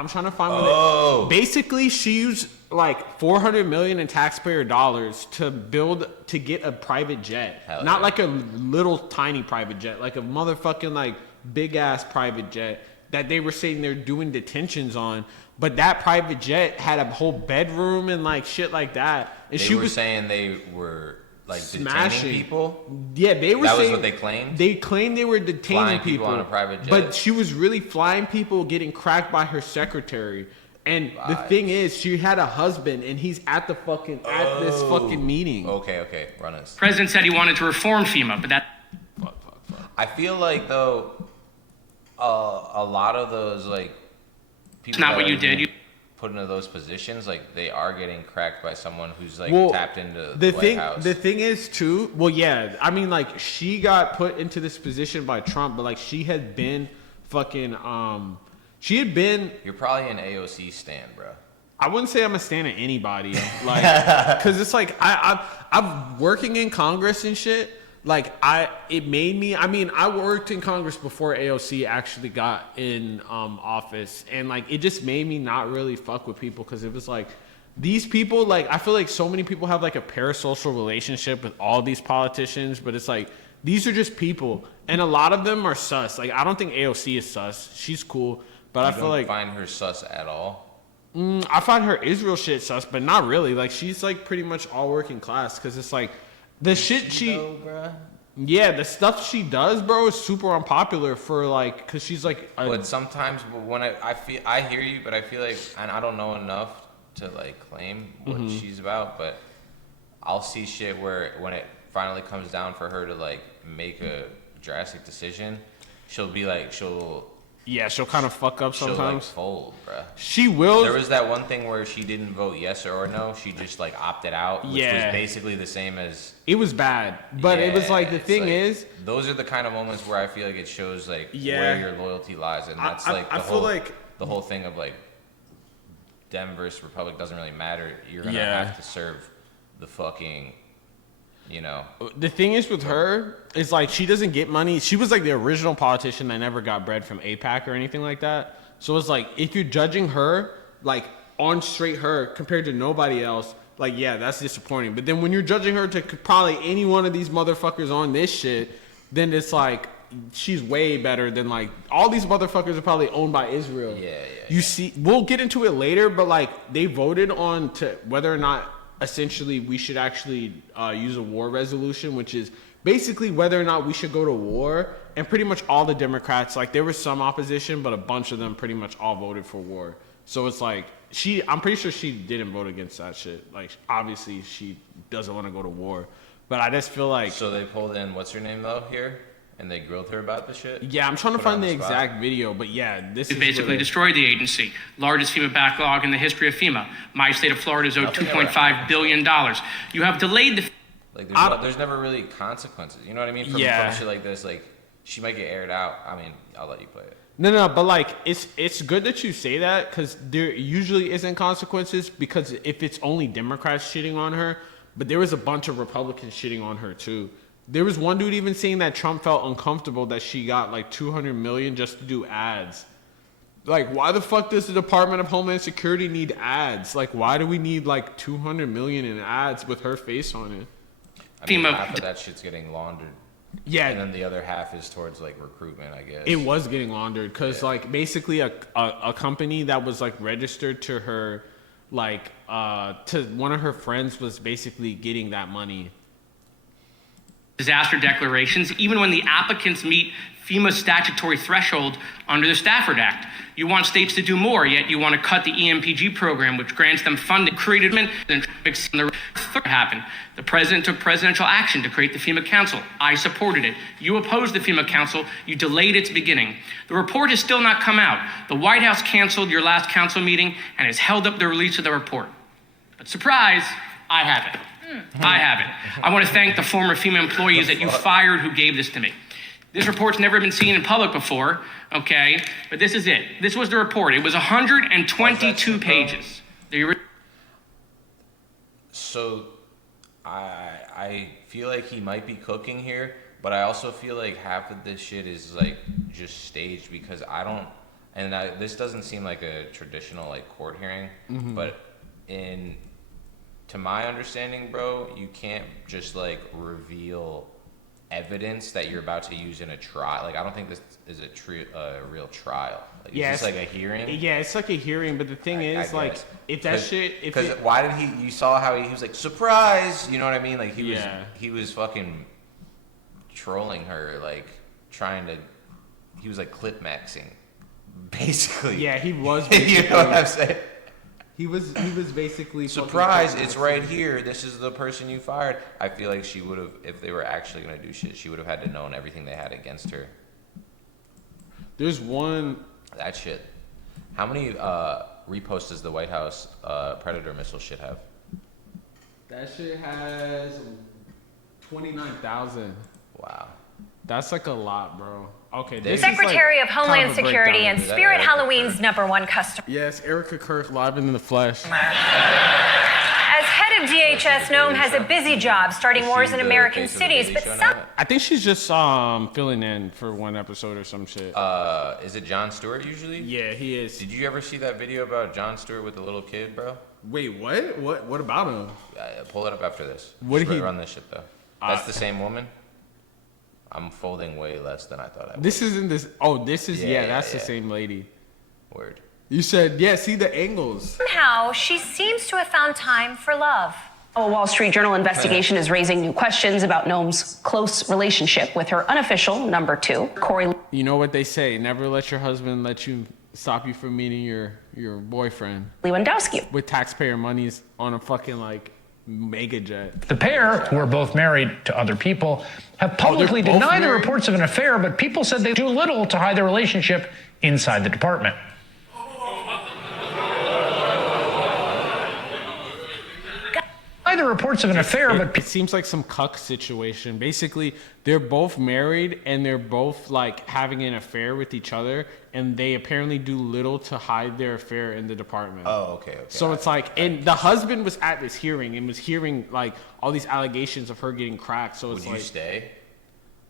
I'm trying to find. Oh. Basically, she used like $400 million in taxpayer dollars to get a private jet. Hell Not yeah. like a little tiny private jet, like a motherfucking like big ass private jet that they were saying they're doing detentions on. But that private jet had a whole bedroom and like shit like that. And she was saying they were like smashing detaining people. Yeah, they were. That saying, was what they claimed. They claimed they were detaining flying people on a private jet. But she was really flying people, getting cracked by her secretary. And the thing is, she had a husband, and he's at the fucking at this fucking meeting. Okay, run us. President said he wanted to reform FEMA, but that. Fuck. I feel like though, a lot of those like people. It's not what you did. Put into those positions, like they are getting cracked by someone who's like tapped into the White House. The thing is too, well, yeah, I mean, like she got put into this position by Trump, but like she had been fucking, You're probably an AOC stan, bro. I wouldn't say I'm a stan of anybody, like, because it's like I'm working in Congress and shit. Like it made me. I mean, I worked in Congress before AOC actually got in office, and like it just made me not really fuck with people because it was like these people. Like I feel like so many people have like a parasocial relationship with all these politicians, but it's like these are just people, and a lot of them are sus. Like I don't think AOC is sus. She's cool, but I feel like find her sus at all. I find her Israel shit sus, but not really. Like she's like pretty much all working class because it's like. The shit yeah, the stuff she does, bro, is super unpopular for like, cause she's like. But sometimes when I hear you, but I feel like, and I don't know enough to like claim what she's about, but I'll see shit where when it finally comes down for her to like make a drastic decision, she'll kind of fuck up sometimes. She'll like fold, bruh. She will. There was that one thing where she didn't vote yes or no. She just like opted out, which was basically the same as. It was bad, but it was like the thing is. Those are the kind of moments where I feel like it shows like where your loyalty lies, and that's the whole thing of like Dem versus Republic doesn't really matter. You're gonna have to serve the fucking. You know, the thing is with her is like she doesn't get money. She was like the original politician that never got bread from AIPAC or anything like that. So it's like if you're judging her like on straight her compared to nobody else, like yeah, that's disappointing. But then when you're judging her to probably any one of these motherfuckers on this shit, then it's like she's way better than like all these motherfuckers are probably owned by Israel. You see, we'll get into it later, but like they voted on to whether or not. Essentially, we should actually use a war resolution, which is basically whether or not we should go to war. And pretty much all the Democrats, like there was some opposition, but a bunch of them pretty much all voted for war. So it's like I'm pretty sure she didn't vote against that shit. Like obviously she doesn't want to go to war, but I just feel like. So they pulled in what's her name though here? And they grilled her about the shit? Yeah, I'm trying to find the exact video, but yeah, this is basically destroyed the agency. Largest FEMA backlog in the history of FEMA. My state of Florida is owed $2.5 billion. You have delayed the... Like, there's never really consequences. You know what I mean? From shit like this, like, she might get aired out. I mean, I'll let you play it. No, but like, it's good that you say that, because there usually isn't consequences, because if it's only Democrats shitting on her, but there was a bunch of Republicans shitting on her, too. There was one dude even saying that Trump felt uncomfortable that she got like $200 million just to do ads. Like, why the fuck does the Department of Homeland Security need ads? Like, why do we need like $200 million in ads with her face on it? I mean, half of that shit's getting laundered. Yeah. And then the other half is towards like recruitment, I guess. It was getting laundered because like basically a company that was like registered to her, like to one of her friends was basically getting that money. Disaster declarations, even when the applicants meet FEMA's statutory threshold under the Stafford Act. You want states to do more, yet you want to cut the EMPG program, which grants them funding, created and the third happened. The president took presidential action to create the FEMA Council. I supported it. You opposed the FEMA Council. You delayed its beginning. The report has still not come out. The White House canceled your last council meeting and has held up the release of the report. But surprise, I have it. I have it. I want to thank the former FEMA employees that you fired who gave this to me. This report's never been seen in public before, okay? But this is it. This was the report. It was 122 pages. So I feel like he might be cooking here, but I also feel like half of this shit is like just staged because I and this doesn't seem like a traditional like court hearing, but to my understanding, bro, you can't just like reveal evidence that you're about to use in a trial. Like, I don't think this is a real trial. Like, Yeah, it's just like a hearing. Yeah, it's like a hearing, but the thing is, like, if that shit, because why did he? You saw how he was like, surprise. You know what I mean? Like he was fucking trolling her, like he was like clip maxing, basically. Yeah, he was. You know what I'm saying? He was basically surprise. It's right here. This is the person you fired. I feel like she would have, if they were actually gonna do shit, she would have had to known everything they had against her. There's one. That shit. How many reposts does the White House Predator missile shit have? That shit has 29,000. Wow. That's like a lot, bro. Okay, this Secretary is of like Homeland kind of a Security breakdown. and Spirit Halloween's #1 customer. Yes, Erica Kirk live in the flesh. As head of DHS, Noem has a busy job starting wars in American cities, but some... I think she's just filling in for one episode or some shit. Is it Jon Stewart usually? Yeah, he is. Did you ever see that video about Jon Stewart with the little kid, bro? Wait, what? What about him? Pull it up after this. What did he run this shit though? That's the same woman. I'm folding way less than I thought I would. This isn't this. Oh, this is that's the same lady. Word. You said see the angles. Somehow, she seems to have found time for love. A Wall Street Journal investigation is raising new questions about Noem's close relationship with her unofficial #2, Corey. You know what they say: never let your husband stop you from meeting your boyfriend Lewandowski. with taxpayer monies on a fucking like mega jet. The pair, who are both married to other people, have publicly denied the reports of an affair, but people said they do little to hide their relationship inside the department. The reports of an affair, but it seems like some cuck situation. Basically, they're both married and they're both like having an affair with each other, and they apparently do little to hide their affair in the department. Oh, okay. So it's like, and the husband was at this hearing and was hearing like all these allegations of her getting cracked. So it's Would you stay?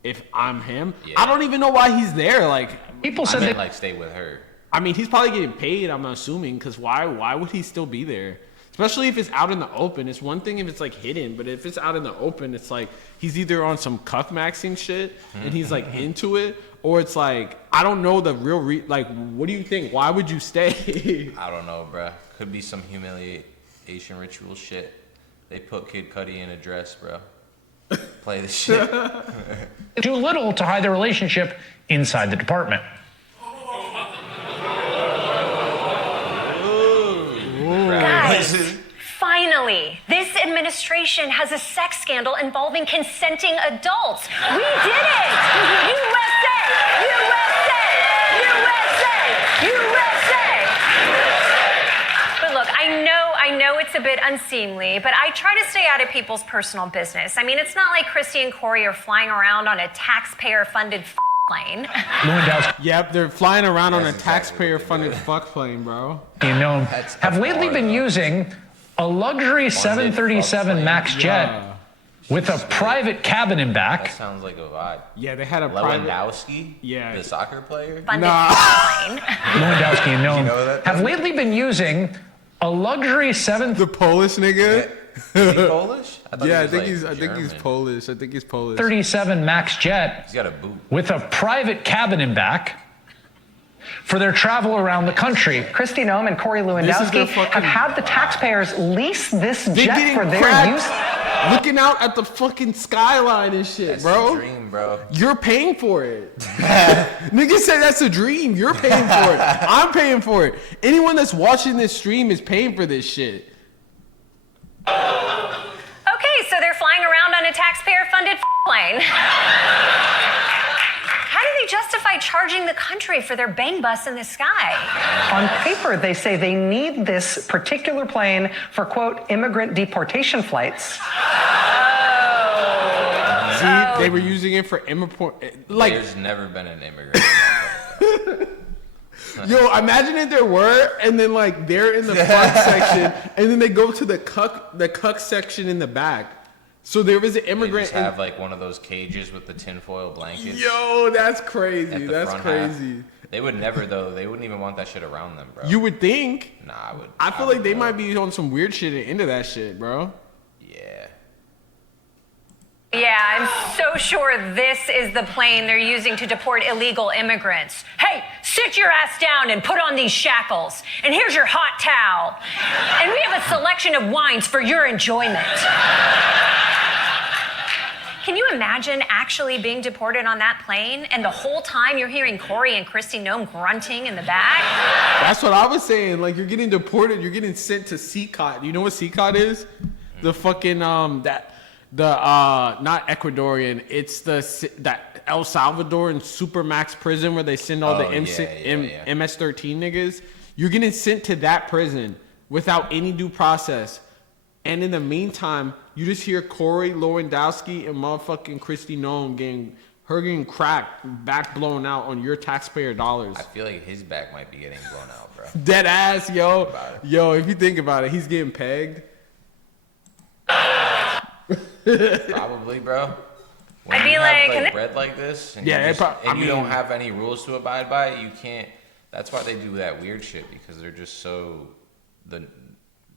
If I'm him, Yeah. I don't even know why he's there. Like, people I said meant they like stay with her. I mean, he's probably getting paid. I'm assuming, because why would he still be there? Especially if it's out in the open. It's one thing if it's like hidden, but if it's out in the open, it's like he's either on some cuck maxing shit and he's like into it, or it's like, I don't know the real like, what do you think? Why would you stay? I don't know, bruh. Could be some humiliation ritual shit. They put Kid Cudi in a dress, bro. Play the shit. do little to hide their relationship inside the department. Guys, finally, this administration has a sex scandal involving consenting adults. We did it! USA! USA! USA! USA! But look, I know it's a bit unseemly, but I try to stay out of people's personal business. I mean, it's not like Kristi and Corey are flying around on a taxpayer-funded plane. Lewandowski Yep, they're flying around on a taxpayer-funded fuck plane, bro. and Noem have lately been using a luxury 737 MAX jet with a private cabin in That back. sounds like a vibe. Yeah, they had a private. Lewandowski? Yeah. The soccer player? Funded plane. Lewandowski and Noem know that? have lately been using a luxury The Polish nigga. Is he Polish? Yeah, I think he was, he's like, Polish. I think he's Polish. 737 MAX jet He's got a boot. with a private cabin in back for their travel around the country. Kristi Noem and Corey This is their Lewandowski fucking- have had the taxpayers lease this They're jet getting for their cracked, use. looking out at the fucking skyline and shit, That's bro. the dream, bro. You're paying for it. Nigga said that's a dream. You're paying for it. I'm paying for it. Anyone that's watching this stream is paying for this shit. Okay, so they're flying around on a taxpayer-funded plane. How do they justify charging the country for their bang bus in the sky? On paper, they say they need this particular plane for, quote, immigrant deportation flights. See, they were using it for like, There's never been an immigrant. yo, imagine if there were, and then like they're in the fuck section, and then they go to the cuck section in the back. So there was an They immigrant. just have like one of those cages with the tinfoil blankets. Yo, that's crazy. At the That's front crazy. They would never though. They wouldn't even want that shit around them, bro. You would think. Nah, I would. I feel like they might be on some weird shit and into that shit, bro. Yeah. Yeah, I'm so sure this is the plane they're using to deport illegal immigrants. Hey, sit your ass down and put on these shackles. And here's your hot towel. And we have a selection of wines for your enjoyment. Can you imagine actually being deported on that plane and the whole time you're hearing Corey and Kristi Noem grunting in the back? That's what I was saying. Like, you're getting deported. You're getting sent to CCOT. You know what CCOT is? The fucking, not Ecuadorian. It's that El Salvadoran Supermax prison where they send all the MS-13 niggas. You're getting sent to that prison without any due process. And in the meantime, you just hear Corey Lewandowski and motherfucking Kristi Noem getting cracked, back blown out on your taxpayer dollars. I feel like his back might be getting blown out, bro. Dead ass, yo. Yo, if you think about it, he's getting pegged. Probably, bro. When I'd be you like, have bread like this, and you don't have any rules to abide by, you can't. That's why they do that weird shit, because they're just so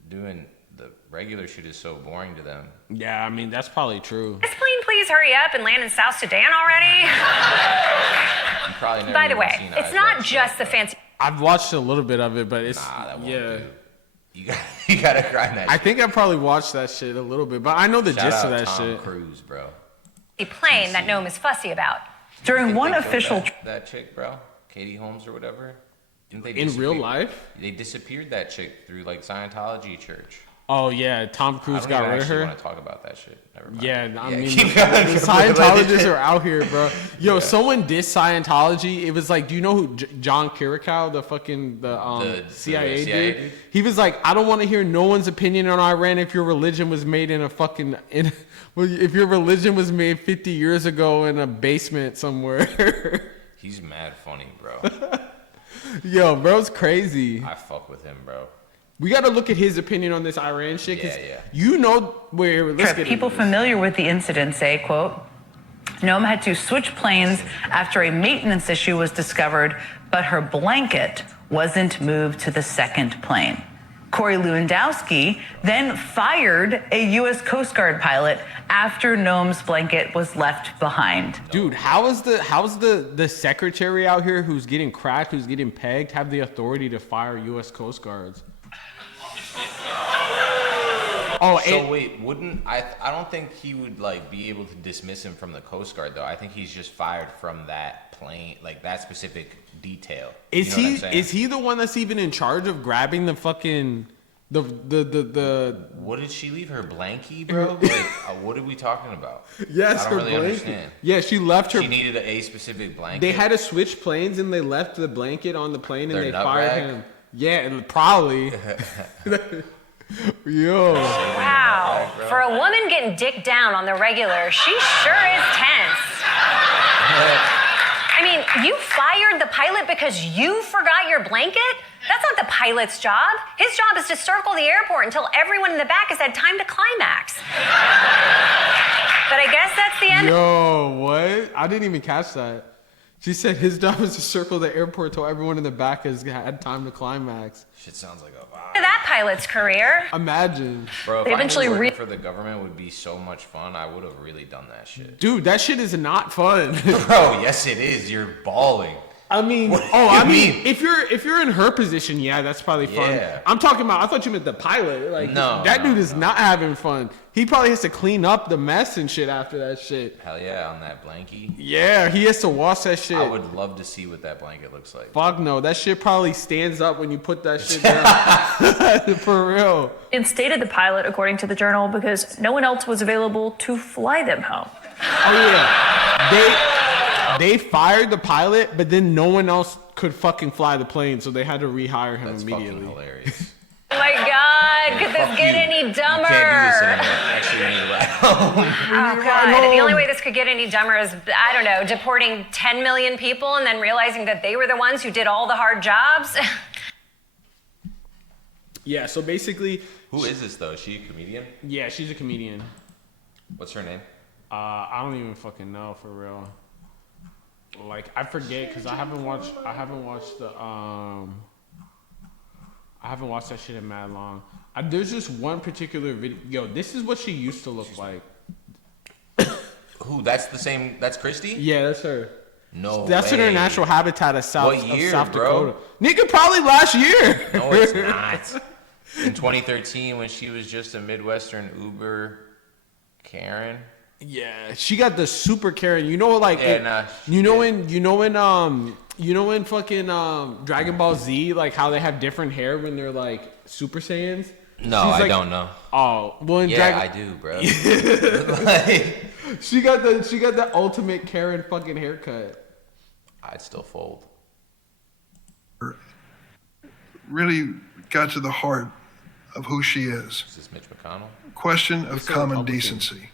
doing the regular shit is so boring to them. Yeah, I mean that's probably true. This plane please hurry up and land in South Sudan already? You probably never By the even way, seen it's Eyes not Wide just Shut, the bro. fancy. I've watched a little bit of it, but it's That won't yeah. do. You gotta grind that. I think I probably watched that shit a little bit, but I know the Shout gist out of that Tom shit. Cruise, bro. plane that Noem is fussy about. During one They killed official that chick, bro, Katie Holmes or whatever. Didn't they In real disappear- life? They disappeared that chick through like Scientology church. Oh yeah, Tom Cruise I don't got even rid of actually her. want to talk about that shit. Never mind. Yeah, I mean, keep going. the Scientologists are out here, bro. Yo, someone dissed Scientology. It was like, do you know who John Kirikow, the CIA dude? dude? He was like, I don't want to hear no one's opinion on Iran if your religion was made in a fucking if your religion was made 50 years ago in a basement somewhere. He's mad funny, bro. Yo, bro's crazy. I fuck with him, bro. We got to look at his opinion on this Iran shit. 'Cause Yeah. you know where. Let's get People into this. familiar with the incident say, quote, Noem had to switch planes after a maintenance issue was discovered, but her blanket wasn't moved to the second plane. Corey Lewandowski then fired a U.S. Coast Guard pilot after Noem's blanket was left behind. Dude, how's the secretary out here who's getting cracked, who's getting pegged, have the authority to fire U.S. Coast Guards? Oh, So wait, wouldn't I don't think he would like be able to dismiss him from the Coast Guard though. I think he's just fired from that plane, like that specific detail. is You know what I'm saying? is he the one that's even in charge of grabbing the fucking the What did she leave her blankie, bro? Like, what are we talking about? yes, I her don't really blanket. understand. Yeah, she left her. She needed a specific blanket. They had to switch planes and they left the blanket on the plane and Their they nut fired rag? him. Yeah, and probably. Yo. Wow. For a woman getting dicked down on the regular, she sure is tense. I mean, you fired the pilot because you forgot your blanket? That's not the pilot's job. His job is to circle the airport until everyone in the back has had time to climax. But I guess that's the end. Yo, what? I didn't even catch that. She said his job is to circle the airport till everyone in the back has had time to climax. Shit sounds like a vibe. To that pilot's career. Imagine. Bro, if They I eventually eventually working for the government would be so much fun, I would have really done that shit. Dude, that shit is not fun. Bro, yes it is. You're balling. I mean, What do I you mean, mean? if you're in her position, yeah, that's probably fun. Yeah. I'm talking about. I thought you meant the pilot. Like, No, that no, dude is not having fun. He probably has to clean up the mess and shit after that shit. Hell yeah, on that blankie. Yeah, he has to wash that shit. I would love to see what that blanket looks like. Fuck no, that shit probably stands up when you put that shit down. For real. Instated the pilot, according to the Journal, because no one else was available to fly them home. Oh yeah, they fired the pilot, but then no one else could fucking fly the plane, so they had to rehire him That's immediately. fucking hilarious. Oh my God, could this Fuck get you. any dumber? You can't do this anymore. Actually, we need to ride home. Oh God, the only way this could get any dumber is, I don't know, deporting 10 million people and then realizing that they were the ones who did all the hard jobs. Yeah, so basically, Who is this though? Is she a comedian? yeah, she's a comedian. What's her name? I don't even fucking know for real. Like I forget because I haven't watched that shit in mad long. There's just one particular video. Yo, this is what she used to look like. Who? That's the same. That's Kristi? Yeah, that's her. No, that's in her natural habitat of South bro? Dakota. Nigga, probably last year. No, it's not. In 2013, when she was just a Midwestern Uber Karen. Yeah, she got the super Karen. You know, like in fucking Dragon Ball Z, like how they have different hair when they're like Super Saiyans. No, I don't know. Oh, well, I do, bro. Like, she got the ultimate Karen fucking haircut. I'd still fold. Really got to the heart of who she is. Is this Mitch McConnell? Question of common decency.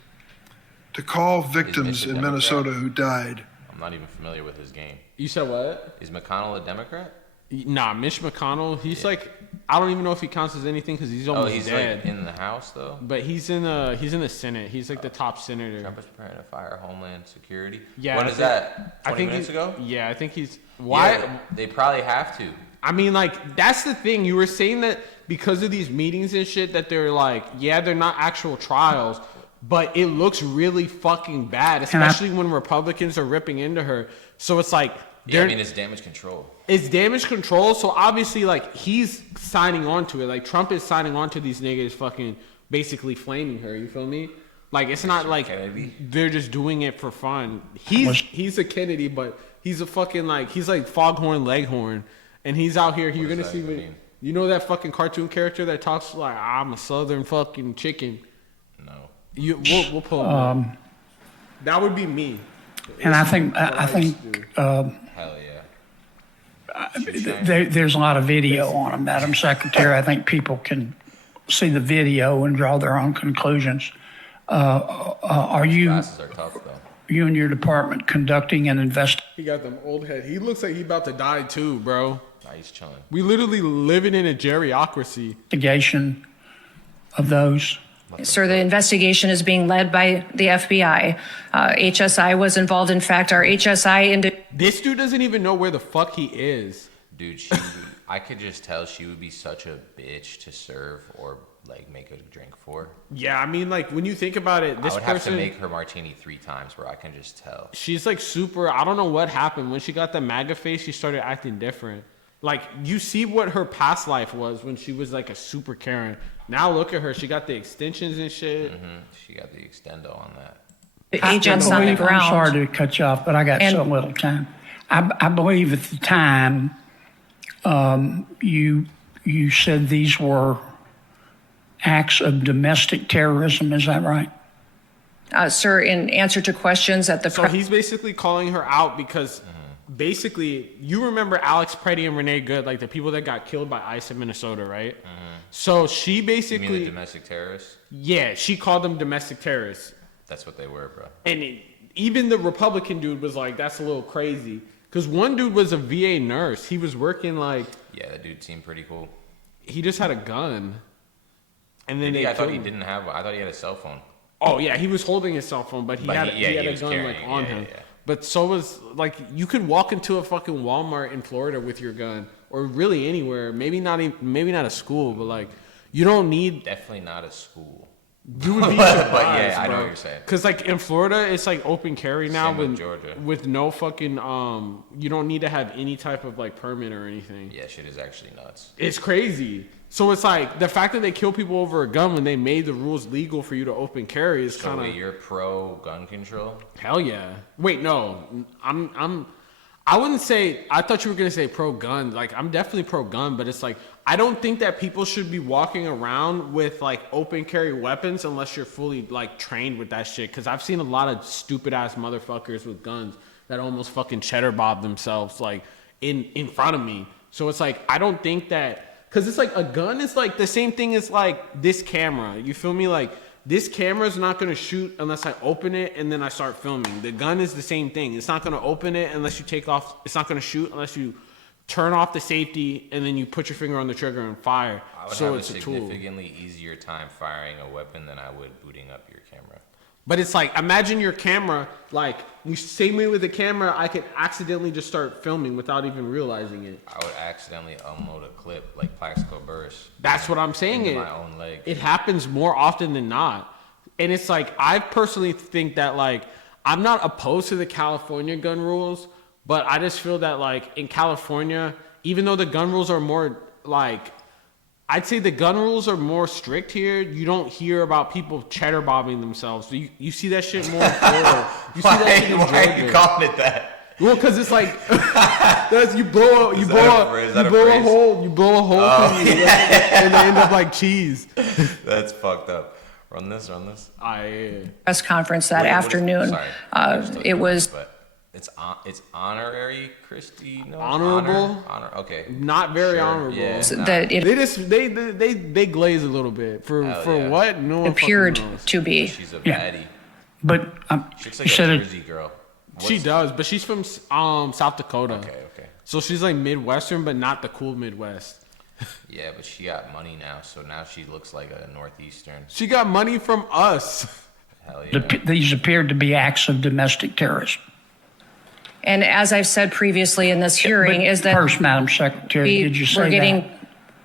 To call victims in Minnesota who died. I'm not even familiar with his game. You said what? Is McConnell a Democrat? Nah, Mitch McConnell. He's like, I don't even know if he counts as anything because he's almost dead. Like in the House though. But he's in the Senate. He's like the top senator. Trump is preparing to fire Homeland Security. Yeah. When is that? 20 minutes ago? Yeah, I think he's. Why? Yeah, they probably have to. I mean, like, that's the thing. You were saying that because of these meetings and shit that they're like, yeah, they're not actual trials, but it looks really fucking bad, especially when Republicans are ripping into her. So it's like, yeah, I mean, it's damage control. It's damage control. So obviously, like, he's signing on to it. Like, Trump is signing on to these niggas fucking basically flaming her. You feel me? Like, it's not like they're just doing it for fun. He's a Kennedy, but he's a fucking, like, he's like Foghorn Leghorn. And he's out here. You're going to see me. You know that fucking cartoon character that talks like, I'm a southern fucking chicken? No. We'll pull him up. That would be me. And I think hell yeah. there's a lot of video on him, Madam Secretary. I think people can see the video and draw their own conclusions. Are you Glasses are tough, though. You and your department conducting an investigation? He got them old head. He looks like he about to die too, bro. Nah, he's chilling. We literally living in a geriocracy. Investigation of those. Sir, the investigation is being led by the FBI. HSI was involved. In fact, our HSI... This dude doesn't even know where the fuck he is. Dude, I could just tell she would be such a bitch to serve or, like, make a drink for. Yeah, I mean, like, when you think about it, this person... I would have to make her martini 3 times, bro. I can just tell. She's, like, super... I don't know what happened. When she got the MAGA face, she started acting different. Like, you see what her past life was when she was, like, a super Karen. Now look at her. She got the extensions and shit. Mm-hmm. She got the extendo on that. The agents on the ground. I'm sorry to cut you off, but I got so little time. I believe at the time you said these were acts of domestic terrorism. Is that right? Sir, in answer to questions at the... So he's basically calling her out because... Basically, you remember Alex Preddy and Renee Good, like the people that got killed by ICE in Minnesota, right? So she basically... You mean the domestic terrorists? Yeah, she called them domestic terrorists. That's what they were, bro. And even the Republican dude was like, that's a little crazy. Because one dude was a VA nurse. He was working like... Yeah, that dude seemed pretty cool. He just had a gun. And then I thought he didn't have... I thought he had a cell phone. Oh, yeah, he was holding his cell phone, but he had a gun like on him. Yeah. But so was, like, you could walk into a fucking Walmart in Florida with your gun, or really anywhere. Maybe not a school, but like, you don't need. Definitely not a school. You would be surprised, but yeah, I know bro. what you're saying. Because like in Florida, it's like open carry now with Georgia. With no fucking you don't need to have any type of like permit or anything. Yeah, shit is actually nuts. It's crazy. So it's like the fact that they kill people over a gun when they made the rules legal for you to open carry is kind of. So you're pro gun control? Hell yeah. Wait, no, I wouldn't say. I thought you were gonna say pro gun. Like I'm definitely pro gun, but it's like I don't think that people should be walking around with like open carry weapons unless you're fully like trained with that shit. Because I've seen a lot of stupid ass motherfuckers with guns that almost fucking cheddar bob themselves like in front of me. So it's like I don't think that. Because it's like a gun is like the same thing as like this camera. You feel me? Like this camera is not going to shoot unless I open it and then I start filming. The gun is the same thing. It's not going to open it unless you take off. It's not going to shoot unless you turn off the safety and then you put your finger on the trigger and fire. I would have a significantly easier time firing a weapon than I would booting up your camera. But it's like, imagine your camera, like, same way with the camera, I could accidentally just start filming without even realizing it. I would accidentally unload a clip like Plaxico Burress. That's what I'm saying. Into my own leg. It happens more often than not. And it's like, I personally think that, like, I'm not opposed to the California gun rules, but I just feel that, like, in California, even though the gun rules are more, like, I'd say the gun rules are more strict here. You don't hear about people cheddar bombing themselves. So you see that shit more in Florida. You see that shit in Why are you Georgia. calling it that? Well, because it's like you blow a hole, and they end up like cheese. That's fucked up. Run this. Press conference that afternoon. It was. But it's honorary, Kristi Noem? Honorable? Honor. Okay. Not very honorable. Yeah, They glaze a little bit for what? No one appeared fucking knows. to be. She's a baddie. But She looks you like said a it. Jersey girl. She does, but she's from South Dakota. Okay. So she's like Midwestern, but not the cool Midwest. Yeah, but she got money now, so now she looks like a Northeastern. She got money from us. Hell yeah. These appeared to be acts of domestic terrorism. And as I've said previously in this hearing, is that First, Madam Secretary, did you say we're getting that?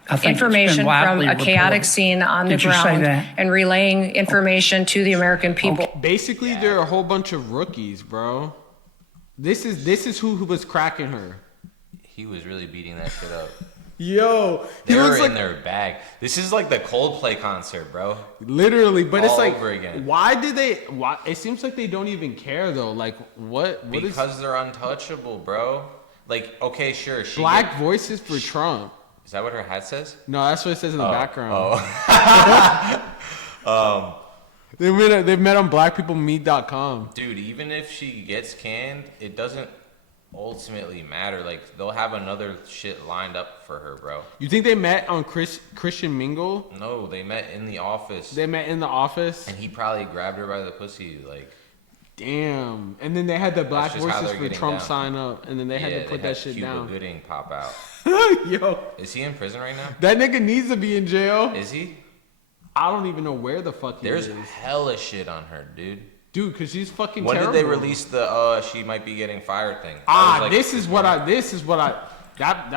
I think it's been information from widely a chaotic reported. scene on the Did you say ground that? and relaying information to the American people. Basically, they're a whole bunch of rookies, bro. This is who was cracking her. He was really beating that shit up. Yo, They were in their bag. This is like the Coldplay concert, bro. Literally, but it's All like, over again. why? It seems like they don't even care though. Like, what? Because they're untouchable, bro. Like, okay, sure. Black voices for Trump. Is that what her hat says? No, that's what it says in the background. They've met on blackpeoplemeet.com. Dude, even if she gets canned, it doesn't ultimately matter. Like, they'll have another shit lined up for her, bro. You think they met on Christian Mingle? No, they met in the office. They met in the office? And he probably grabbed her by the pussy, like... Damn. And then they had the Black That's just how Voices they're for getting Trump down. sign up, and then they had to put that shit Cuba down. Gooding pop out. Yo. Is he in prison right now? That nigga needs to be in jail. Is he? I don't even know where the fuck he is. There's hella shit on her, dude. Dude, because she's fucking When terrible. did they release the she might be getting fired thing? That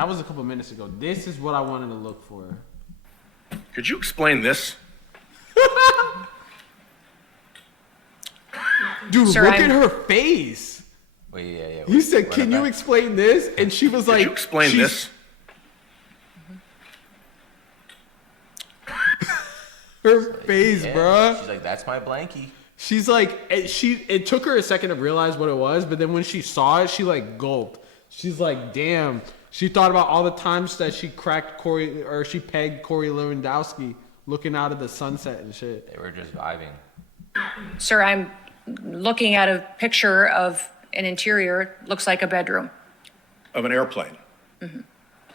was a couple minutes ago. This is what I wanted to look for. Could you explain this? Dude, Sir, look at her face. Wait, yeah. You said, "Can you explain this?" And she was like, Could you explain this? Her face, bruh. She's like, that's my blankie. She's like, it took her a second to realize what it was, but then when she saw it, she like gulped. She's like, damn. She thought about all the times that she pegged Corey Lewandowski looking out of the sunset and shit. They were just vibing. Sir, I'm looking at a picture of an interior. Looks like a bedroom. Of an airplane.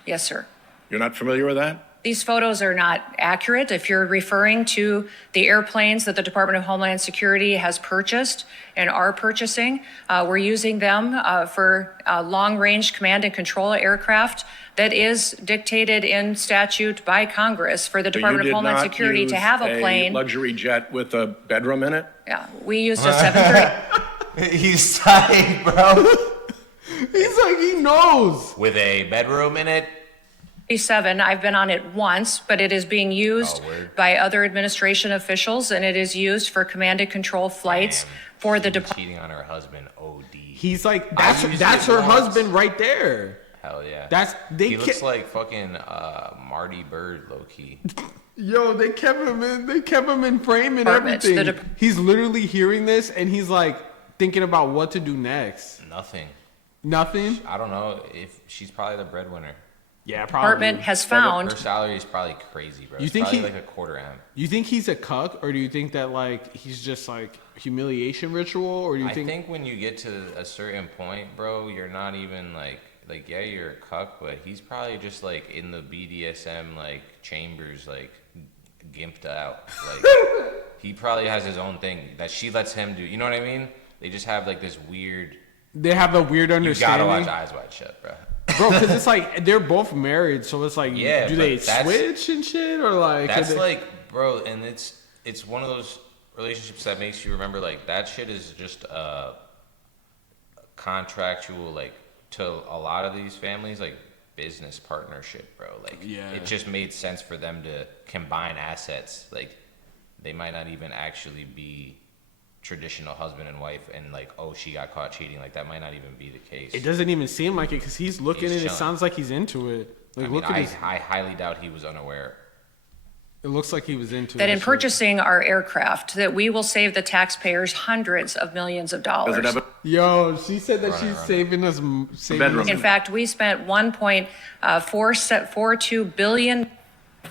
Yes, sir. You're not familiar with that? These photos are not accurate. If you're referring to the airplanes that the Department of Homeland Security has purchased and are purchasing, we're using them for long-range command and control aircraft that is dictated in statute by Congress for the Department of Homeland Security to have a plane. Luxury jet with a bedroom in it? Yeah, we used a 730. He's tight, bro. He's like, he knows. With a bedroom in it. 7. I've been on it once, but it is being used by other administration officials, and it is used for command and control flights for the department. Cheating on her husband, OD. He's like, that's her husband right there. Hell yeah. He looks like fucking Marty Bird, low key. Yo, they kept him in frame and everything. He's literally hearing this and he's like thinking about what to do next. Nothing? I don't know if she's probably the breadwinner. Yeah, probably. Department has found. Her salary is probably crazy, bro. You It's think probably like a quarter M. You think he's a cuck, or do you think that like he's just like humiliation ritual, or do you think? I think when you get to a certain point, bro, you're not even like yeah, you're a cuck, but he's probably just like in the BDSM like chambers, like gimped out. Like he probably has his own thing that she lets him do. You know what I mean? They just have like this weird. They have a weird understanding. You gotta watch Eyes Wide Shut, bro. Bro, because it's like they're both married, so it's like, do they switch and shit, or like? That's like, bro, and it's one of those relationships that makes you remember like that shit is just contractual, like to a lot of these families, like business partnership, bro. Like it just made sense for them to combine assets. Like they might not even actually be traditional husband and wife, and like, oh, she got caught cheating. Like that might not even be the case. It doesn't even seem like it because he's looking and it sounds like he's into it. Like, I highly doubt he was unaware. It looks like he was into That it. in purchasing our aircraft, that we will save the taxpayers hundreds of millions of dollars. Yo, she said that she's saving us. In fact, we spent $1.42 billion